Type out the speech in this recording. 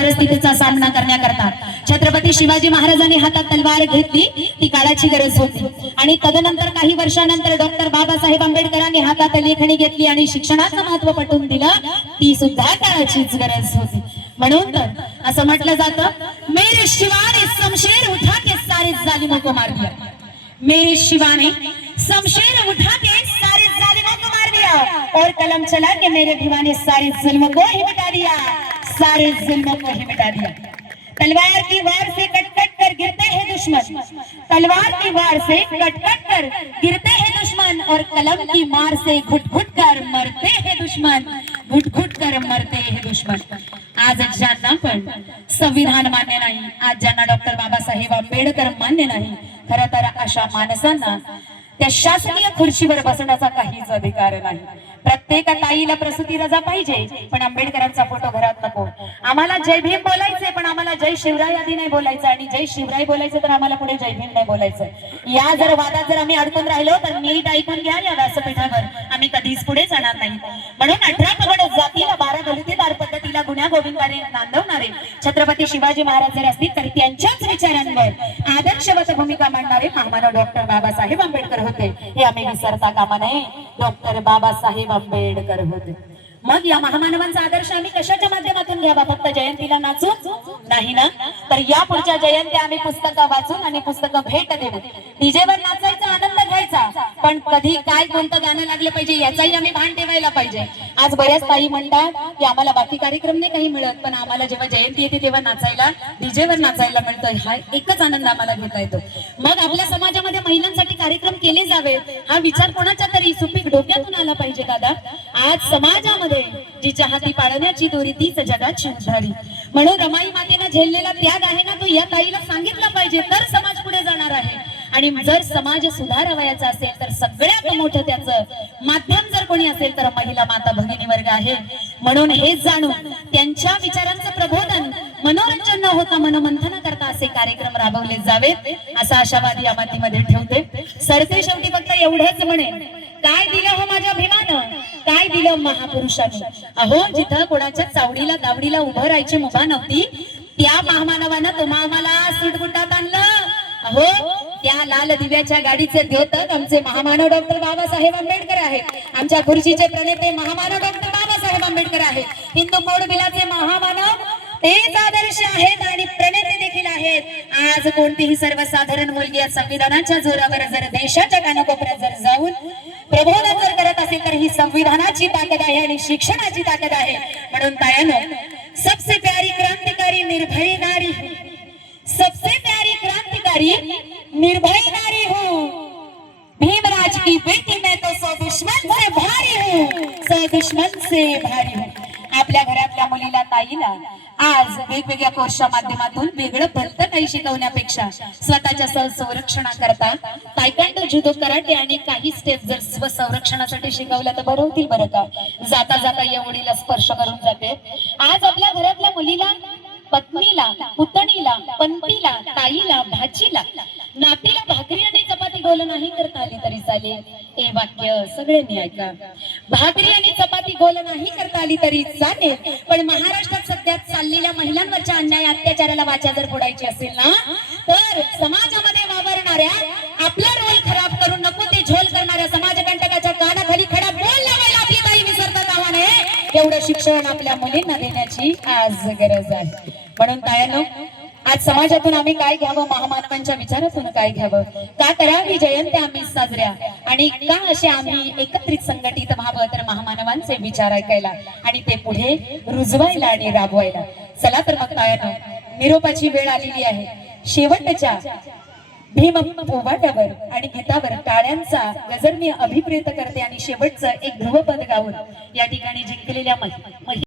परिस्थितीचा सामना करण्याकरता छत्रपती शिवाजी महाराजांनी हातात तलवार घेतली, ती काळाची गरज होती। आणि तदनंतर काही वर्षानंतर डॉक्टर बाबासाहेब आंबेडकरांनी हातात लेखणी घेतली आणि शिक्षणाचं महत्व पटवून दिलं, ती सुद्धा काळाचीच गरज होती। म्हणून तर असं म्हटलं जातं, मेरे शिवा ने शमशेर उठा के सारे जालिमों को मार दिया, मेरे शिवा ने शमशेर उठा के सारे जालिमों को मार दिया, और कलम चला के मेरे भिवा ने सारे जुल्म को ही मिटा दिया, सारे जुल्मों को ही मिटा दिया। तलवार की वार से कट कट कर गिरते हैं दुश्मन, तलवार की वार से कट कट कर गिरते हैं दुश्मन, और कलम की मार से घुट घुट कर मरते हैं दुश्मन, घुट घुट कर मरते हैं दुश्मन। आज ज्यांना पण संविधान मान्य नाही, आज ज्यांना डॉक्टर बाबासाहेब आंबेडकर मान्य नाही, खरं तर अशा माणसांना त्या शासकीय खुर्चीवर बसण्याचा काहीच अधिकार नाही। प्रत्येक ताईला प्रसूती रजा पाहिजे, पण आंबेडकरांचा फोटो घरात नको। आम्हाला जय भीम बोलायचे, पण आम्हाला जय शिवराय आधी नाही बोलायचं, आणि जय शिवराय बोलायचं तर आम्हाला पुढे जय भीम नाही बोलायचं। या जर वादात जर आम्ही अडकून राहिलो तर नीट ऐकून घ्या, या व्यासपीठावर आम्ही कधीच पुढे जाणार नाही। म्हणून 18 पगड जातीला 12 दलितेदार पद्धतीला गुन्हा गोविंदाने नांदवणारे छत्रपती शिवाजी महाराज जर असतील तर त्यांच्याच विचारांवर आदर्शवत भूमिका मांडणारे महामानव डॉक्टर बाबासाहेब आंबेडकर होते, हे आम्ही विसरता कामा नये। डॉक्टर बाबासाहेब आंबेडकर होते। मग या महामानवांचा आदर्श आम्ही कशाच्या माध्यमातून घ्यावा? फक्त जयंतीला नाचून नाही ना, तर या पुढच्या जयंत्या आम्ही पुस्तकं वाचून आणि पुस्तकं भेट देऊ, डीजेवर नाचायचा आनंद घ्यायचा, पण कधी काय कोणतं गाणं लागलं पाहिजे याचाही आम्ही भान ठेवायला पाहिजे। आज बऱ्याच ताई म्हणतात की आम्हाला बाकी कार्यक्रम नाही काही मिळत, पण आम्हाला जेव्हा जयंती येते तेव्हा नाचायला डीजेवर नाचायला मिळतं, हा एकच आनंद आम्हाला घेता येतो। मग आपल्या समाजामध्ये महिलांसाठी कार्यक्रम केले जावे, हा विचार कोणाच्या तरी सुपीक डोक्यातून आला पाहिजे दादा। आज समाजामध्ये जिच्या हाती पाळण्याची दोरी तीच जगाची उधारी, म्हणून रमाई मातेने झेललेला त्याग आहे ना, तो या ताईला सांगितला पाहिजे, तर समाज पुढे जाणार आहे। आणि जर समाज सुधारावयाचा असेल तर सगळ्यात मोठं त्याचं माध्यम जर कोणी असेल तर महिला माता भगिनी वर्ग आहे। म्हणून हे जाणून त्यांच्या विचारांचं प्रबोधन, मनोरंजन न होता मनमंथन करता असे कार्यक्रम राबवले जावेत, असा आशावादी या मातीमध्ये ठेवते। सरते शेवटी फक्त एवढंच म्हणेन, काय दिलं हो माझ्या भीमानं, काय दिलं महापुरुषाने। अहो, जिथं कोणाच्या चावडीला दावडीला उभं राहायची मुभा नव्हती, त्या महामानवानं तुम्हा आम्हाला सुटबुटात आणलं। अहो, त्या लाल दिव्याच्या गाडीचे द्योतक आमचे महामानव डॉक्टर बाबासाहेब आंबेडकर आहेत। आमच्या खुर्चीचे प्रणेते महामानव डॉक्टर बाबासाहेब आंबेडकर आहेत। हिंदू कोड बिलाचे महामानव तेच आदर्श आहेत आणि प्रणेते देखील आहेत। आज कोणतीही सर्वसाधारण मुलगी या संविधानाच्या जोरावर जर देशाच्या कानाकोपऱ्यात जर जाऊन प्रबोधन जर करत असेल तर ही संविधानाची ताकद आहे आणि शिक्षणाची ताकद आहे। म्हणून तायानो, सबसे प्यारी क्रांतिकारी निर्भय नारी, सबसे प्यारी क्रांतिकारी निर्भय नारी हूँ, भीमराज की बेटी मैं तो सौ दुश्मन से भारी हूँ, सौ दुश्मन से भारी हूँ। आपल्या घरातल्या मुलीला ताईला आज वेगवेगळ्या कोर्सच्या माध्यमातून वेगळं भलतं काही शिकवण्यापेक्षा स्वतःच्या संरक्षणाकरता तायक्वांडो, जुदो, कराटे आणि काही स्टेप जर स्वसंरक्षणासाठी शिकवल्या तर बरं होतील बरं का। जाता जाता या मुलीला स्पर्श करून जाते। आज आपल्या घरातल्या मुलीला, पत्नीला, पुतणीला, पंतीला, ताईला, भाचीला, नातीला भाकरी आणि चपाती गोल नाही करता आली तरी चालेल। हे वाक्य सगळ्यांनी ऐका, भाकरी आणि चपाती गोल नाही करता आली तरी चालेल, पण महाराष्ट्रात सध्या चाललेल्या महिलांवरच्या अन्याय अत्याचाराला वाचा जर फोडायची असेल ना, तर समाजामध्ये वावरणाऱ्या, आपला रोल खराब करून नको ते झोल करणाऱ्या समाजकंटकाच्या कानाखाली खडा बोल लावायला आपली ताई विसरता कामा नये। एवढं शिक्षण आपल्या मुलींना देण्याची आज गरज आहे। म्हणून तायानो, आज समाजातून आम्ही काय घ्यावं, महामानवांच्या विचारातून काय घ्यावं, का करावी जयंत्या आम्ही साजऱ्या, आणि का असे आम्ही एकत्रित संघटित व्हावं, तर महामानवांचे विचार ऐकायला आणि ते पुढे रुजवायला आणि राबवायला। चला तर मग तायानो, निरोपाची वेळ आलेली आहे। शेवटच्या भीम पोवाट्यावर आणि गीतावर टाळ्यांचा गजर मी अभिप्रेत करते आणि शेवटचं एक ध्रुवपद गाऊन या ठिकाणी जिंकलेल्या